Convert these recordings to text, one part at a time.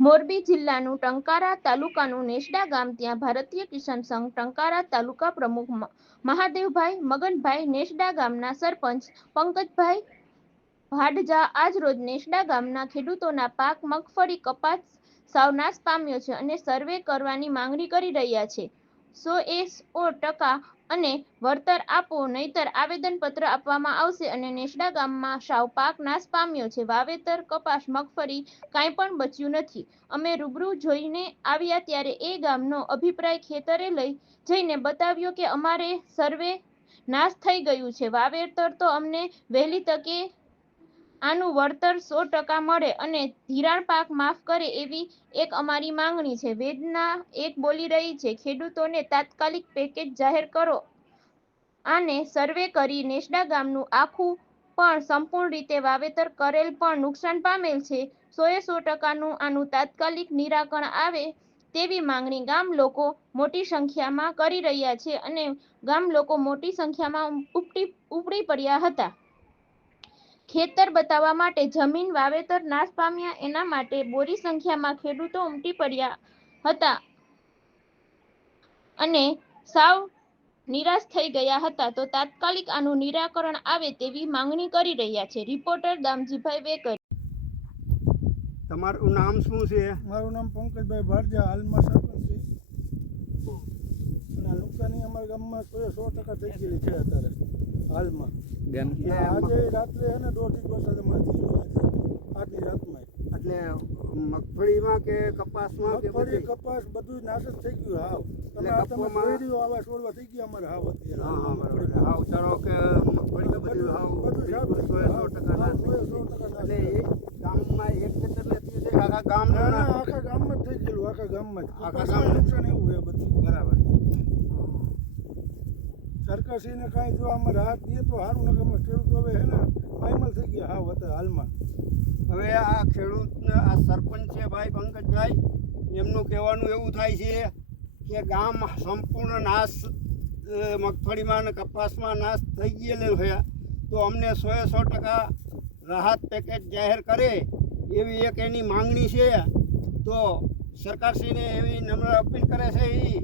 મોરબી જિલ્લાનું ટંકારા તાલુકાનું નેસડા ગામ, ત્યાં ભારતીય કિસાન સંઘ ટંકારા તાલુકા પ્રમુખ મહાદેવભાઈ મગનભાઈ, નેસડા ગામના સરપંચ પંકજભાઈ ભાડજા આજ રોજ નેસડા ગામના ખેડૂતોના પાક મગફળી કપાસ સાવ નાશ પામ્યો છે અને સર્વે કરવાની માંગણી કરી રહ્યા છે। 100% અને વળતર આપો, નહીતર આવેદનપત્ર આપવામાં આવશે અને નેસડા ગામમાં સાવ પાક નાશ પામ્યો છે। વાવેતર કપાસ મગફળી કાંઈ પણ બચ્યું નથી। અમે રૂબરૂ જોઈને આવ્યા ત્યારે એ ગામનો અભિપ્રાય ખેતરે લઈ જઈને બતાવ્યો કે અમારે સર્વે નાશ થઈ ગયું છે। વાવેતર તો અમને વહેલી તકે આનું વળતર 100% મળે અને ધિરાણ પાક માફ કરે એવી એક અમારી માંગણી છે। વેદના એક બોલી રહી છે, ખેડૂતોને તાત્કાલિક પેકેજ જાહેર કરો આને સર્વે કરી નેસડા ગામનું આખું પણ સંપૂર્ણ રીતે વાવેતર કરેલ પણ નુકસાન પામેલ છે। 100% આનું તાત્કાલિક નિરાકરણ આવે તેવી માંગણી ગામ લોકો મોટી સંખ્યામાં કરી રહ્યા છે અને ગામ લોકો મોટી સંખ્યામાં ઉપડી પડ્યા હતા। ખેતર બતાવવા માટે, જમીન વાવેતર નાશ પામ્યા એના માટે બોરી સંખ્યામાં ખેડૂતો ઉમટી પડ્યા હતા અને સાવ નિરાશ થઈ ગયા હતા, તો તાત્કાલિક આનું નિરાકરણ આવે તેવી માંગણી કરી રહ્યા છે। રિપોર્ટર દામજીભાઈ વેકર। તમારું નામ શું છે? મારું નામ પંકજભાઈ ભાડજા, હાલમાં સરપંચ છે અને નુકસાની અમારા ગામમાં 100% થઈ ગયેલી છે અત્યારે હાલમાં। આજે રાત્રે એને 1.5 વરસાદ અમારે થયેલો આજની રાતમાં। એટલે મગફળીમાં કે કપાસમાં કે મગફળી કપાસ બધું નાશ જ થઈ ગયું હાવ। તમે આ તમે જોઈરીઓ આવા છોડવા થઈ ગયા અમારે હાવ અત્યારે। હા બરાબર। હાવ ચારો કે મગફળી તો બધું હાવ 100% નાશ થઈ ગયું। એટલે એક ગામમાં એક ખેતર નથી છે, આખા ગામમાં આખા ગામમાં જ થઈ ગયેલું, આખા ગામમાં આખા ગામમાં નુકસાન એવું છે બધું। બરાબર। સરકારશ્રીને કાંઈ જો આમાં રાહત દે તો સારું, ને અમે ખેડૂતો હવે હે ને ફાઇનલ થઈ ગયા હાવ અત્યારે હાલમાં। હવે આ ખેડૂતને આ સરપંચ છે ભાઈ પંકજભાઈ, એમનું કહેવાનું એવું થાય છે કે ગામ સંપૂર્ણ નાશ મગફળીમાં અને કપાસમાં નાશ થઈ ગયેલો છે, તો અમને 100% રાહત પેકેજ જાહેર કરે એવી એક એની માંગણી છે। તો સરકારશ્રીને એવી નમ્ર અપીલ કરે છે એ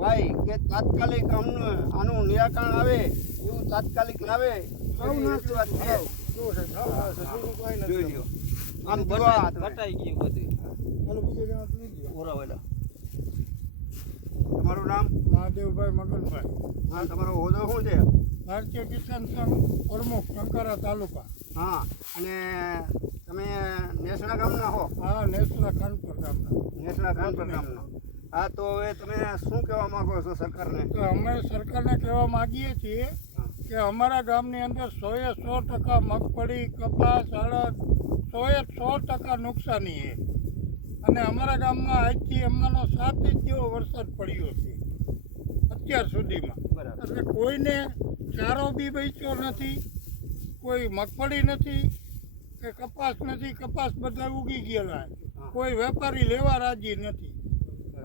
ભાઈ કે તાત્કાલિક આનું નિરાકરણ આવે, એવું તાત્કાલિક લાવે એવી રજૂઆત છે। આમ બટાઈ ગયું બધું। તમારું નામ? મહાદેવભાઈ મગનભાઈ। હા, તમારો હોદ્દો શું છે? ભારતીય કિસાન સંઘ પ્રમુખ ટંકારા તાલુકા। હા, અને તમે નેસડા ગામના હો? હા, નેસડા ખાનપુર ગામના। નેસડા ખાનપુર ગામના। હા, તો હવે તમે શું કહેવા માંગો છો સરકારને? તો અમે સરકારને કહેવા માગીએ છીએ કે અમારા ગામની અંદર 100% મગફળી કપાસ અડદ 100% નુકસાની છે અને અમારા ગામમાં આજથી અમારો 7 ઇંચ જેવો વરસાદ પડ્યો છે અત્યાર સુધીમાં। એટલે કોઈને ચારો બી બચ્યો નથી, કોઈ મગફળી નથી કે કપાસ નથી, કપાસ બધા ઉગી ગયેલા, કોઈ વેપારી લેવા રાજી નથી।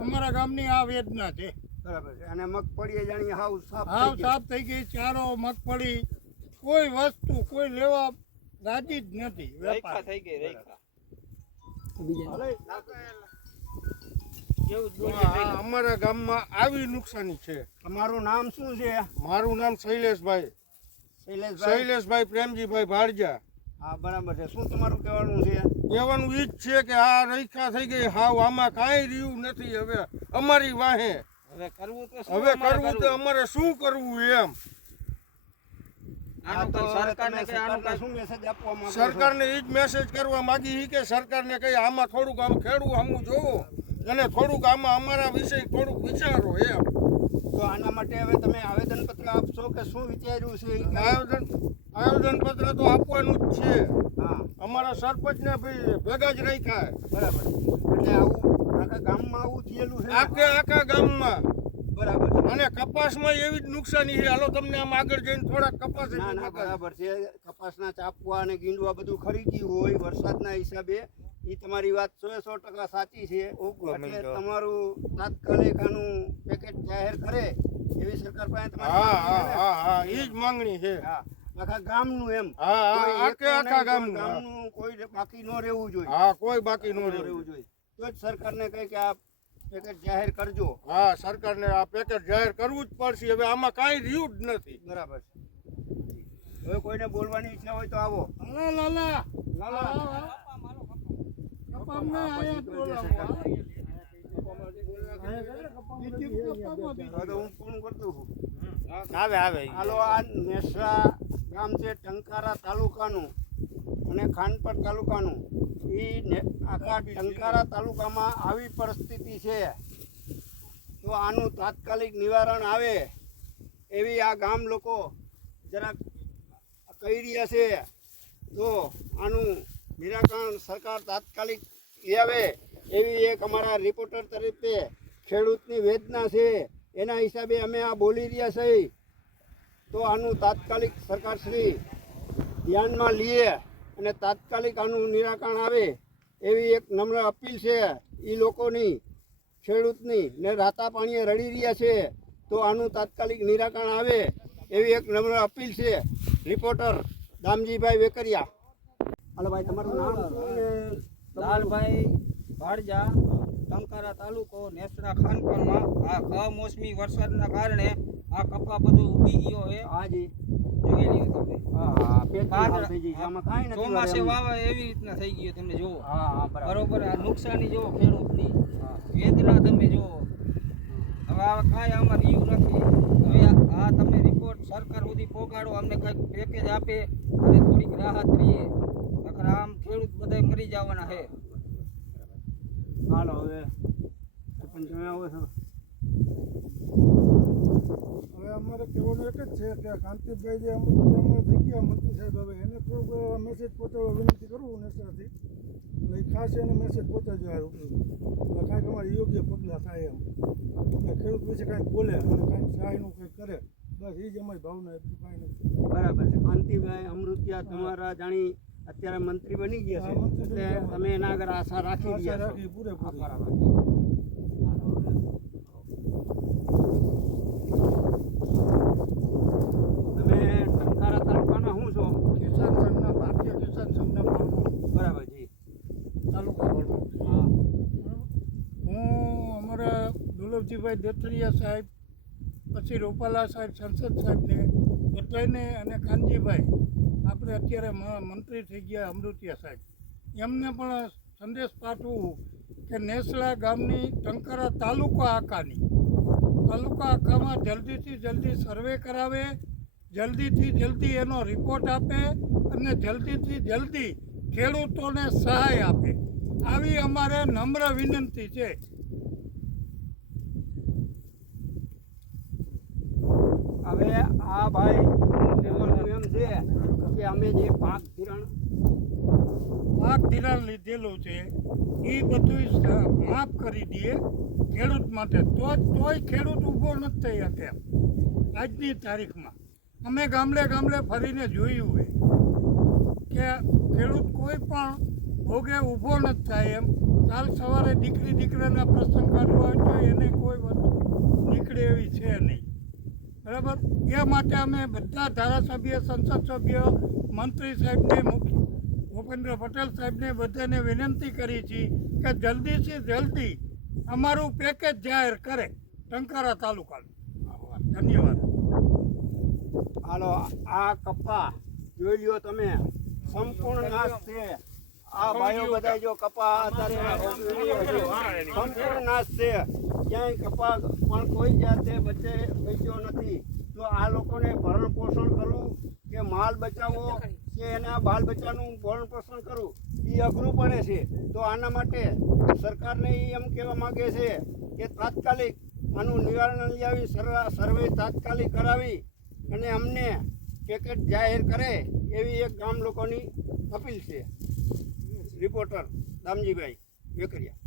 અમારા ગામની આ વેદના છે। બરાબર છે। અને મગફળી જાણી હાવ સાફ થઈ ગઈ, ચારો મગફળી કોઈ વસ્તુ કોઈ લેવા રાજી જ નથી, વેપાર થઈ ગઈ રેખા। અમારા ગામમાં આવી નુકસાની છે। તમારું નામ શું છે? મારું નામ શૈલેષભાઈ પ્રેમજીભાઈ ભાડજા। હા, બરાબર છે। શું તમારું કહેવાનું છે? કહેવાનું ઈ જ છે કે આ રેખા થઈ ગઈ હાવ, આમાં કાંઈ રહ્યું નથી હવે અમારી વાહે। હવે કરવું તો અમારે શું કરવું એમ? સરકારને ઈ જ મેસેજ કરવા માંગી કે સરકારને કઈ આમાં થોડુંક આમ ખેડૂત આમું જોવો અને થોડુંક આમાં અમારા વિશે થોડુંક વિચારો એમ। તો આના માટે હવે તમે આવેદનપત્ર આપશો કે શું વિચાર્યું છે? આવેદનપત્ર તો આપવાનું જ છે। હા, અમારા સરપંચને ભેગા જ રાખ્યા। બરાબર। એટલે આવું આખા ગામમાં આવું થયેલું છે? આખા ગામમાં। બરાબર। અને કપાસમાં એવી જ નુકસાની છે। હાલો તમને આમ આગળ જઈને થોડાક કપાસ બરાબર છે। કપાસના ચાપવા અને ગીંડવા બધું ખરી ગયું હોય વરસાદના હિસાબે, એ તમારી વાત 100% સાચી છે। એટલે તમારું તાત્કાલિક આનું પેકેજ જાહેર કરે એવી સરકાર પાસે તમારી એ જ માંગણી છે। આખા ગામનું એમ? આખા ગામનું કોઈ બાકી ન રહેવું જોઈએ। હા, કોઈ બાકી ન રહેવું જોઈએ। તો જ સરકારને કહે કે આ પેકેજ જાહેર કરજો. હા, સરકારને આ પેકેજ જાહેર કરવું જ પડશે. હવે આમાં કાંઈ રહ્યું જ નથી. બરાબર છે. હવે કોઈને બોલવાની ઈચ્છા હોય તો આવો. લાલા લાલા. કપામને આયા જ બોલાવો. હવે તો હું ફોન કરતો છું. આવે હાલો, આ નેસડા ગામ છે ટંકારા તાલુકાનું અને ખાનપર તાલુકાનું. આખા ટંકારા તાલુકામાં આવી પરિસ્થિતિ છે તો આનું તાત્કાલિક નિવારણ આવે એવી આ ગામ લોકો જરાક કહી રહ્યા છે. તો આનું નિરાકરણ સરકાર તાત્કાલિક લાવે એવી એક અમારા રિપોર્ટર તરીકે ખેડૂતની વેદના છે. એના હિસાબે અમે આ બોલી રહ્યા છીએ. તો આનું તાત્કાલિક સરકારશ્રી ધ્યાનમાં લે અને તાત્કાલિક આનું નિરાકરણ આવે એવી એક નમ્ર અપીલ છે એ લોકોની, ખેડૂતની. ને રાતા પાણીએ રડી રહ્યા છે તો આનું તાત્કાલિક નિરાકરણ આવે એવી એક નમ્ર અપીલ છે. રિપોર્ટર દામજીભાઈ વેકરિયા. હાલો ભાઈ, તમારું નામ શું ને? લાલભાઈ ભાડજા, ટંકારા તાલુકો, નેસડા ખાનપરમાં. આ કમોસમી વરસાદના કારણે આ કપા બધું ઉગી ગયો છે. હાજી, જોઈ લ્યો તમે. હા, પેટ થઈ ગઈ છે. આમાં કાંઈ નથી. ચોમાસે વાવા એવી રીતના થઈ ગયું, તમે જુઓ. હા, બરોબર. આ નુકસાની જુઓ ખેડૂતની, વેદના તમે જુઓ. હવે આ કાંઈ આમાં રહ્યું નથી. હવે આ તમે રિપોર્ટ સરકાર સુધી પહોંચાડો, અમને કંઈક પેકેજ આપે અને થોડીક રાહત રહીએ. નકર આમ ખેડૂત બધા મરી જવાના છે. હાલો, હવે પણ તમે આવો છો. હવે અમારે કહેવાનું એક જ છે કે કાંતિભાઈ જે અમારે થઈ ગયા મંત્રી સાહેબ, હવે એને થોડુંક મેસેજ પહોંચાડવા વિનંતી કરું નેસડાથી. એટલે ખાસ એને મેસેજ પહોંચાડજો આ રૂબરૂ. એટલે કાંઈક અમારે યોગ્ય પગલાં થાય એમ. એટલે ખેડૂત વિશે કાંઈક બોલે અને કાંઈક સહાયનું કંઈક કરે. બસ એ જ અમારી ભાવના, એટલું કાંઈ નથી. બરાબર છે. કાંતિભાઈ અમૃતિયા તમારા જાણી અત્યારે મંત્રી બની ગયા છે, એટલે તમે એના આગળ આશા રાખી આશા રહ્યા છો. રાખી પૂરેપૂરી. આભાર રાખી. તમે ટંકારા તાલુકાના શું છો? કિસાન સંઘના, ભારતીય કિસાન સંઘના પ્રમુખ, બરાબર જી. તાલુકા પ્રમુખ. હા. હું અમારા દુર્લભજીભાઈ દેથરિયા સાહેબ, પછી રૂપાલા સાહેબ, સંસદ સાહેબને બધાને, અને કાનજીભાઈ આપણે અત્યારે મંત્રી થઈ ગયા અમૃતિયા સાહેબ, એમને પણ સંદેશ પાઠવું કે નેસડા ગામની ટંકારા તાલુકા આખામાં જલ્દીથી જલ્દી સર્વે કરાવે, જલ્દીથી જલ્દી એનો રિપોર્ટ આપે અને જલ્દીથી જલ્દી ખેડૂતોને સહાય આપે. આવી અમારે નમ્ર વિનંતી છે. હવે આ ભાઈ એમનું એમ છે કે અમે જે પાક ધિરાણ લીધેલું છે એ બધું માફ કરી દઈએ ખેડૂત માટે, તોય ખેડૂત ઊભો નથી થઈ શકે. આજની તારીખમાં અમે ગામડે ફરીને જોયું હોય કે ખેડૂત કોઈ પણ ભોગે ઊભો નથી થાય એમ. કાલ સવારે દીકરાના પ્રસંગ કાઢવા હોય તો એને કોઈ વસ્તુ નીકળે એવી છે નહીં. બરાબર. એ માટે અમે બધા ધારાસભ્ય, સંસદ સભ્ય, મંત્રી સાહેબને, ભૂપેન્દ્ર પટેલ સાહેબને બધાને વિનંતી કરી છે કે જલ્દીથી જલ્દી અમારું પેકેજ જાહેર કરે ટંકારા તાલુકાનું. ધન્યવાદ. હાલો, આ કપા જોઈ લ્યો તમે, સંપૂર્ણ નાશ છે. આ ભાઈઓ બધા જો કપા અત્યારે સંપૂર્ણ નાશ છે. ક્યાંય કપા પણ કોઈ જાતે બચ્યો નથી. તો આ લોકોને ભરણ પોષણ કરવું કે માલ બચાવવો કે એના બાલ બચ્ચાનું ભરણ પોષણ કરવું એ અઘરું પડે છે. તો આના માટે સરકારને એમ કહેવા માગે છે કે તાત્કાલિક આનું નિવારણ લઈ આવી, સર્વે તાત્કાલિક કરાવી અને અમને પેકેજ જાહેર કરે એવી એક ગામ લોકોની અપીલ છે. રિપોર્ટર દામજીભાઈ વેકરિયા.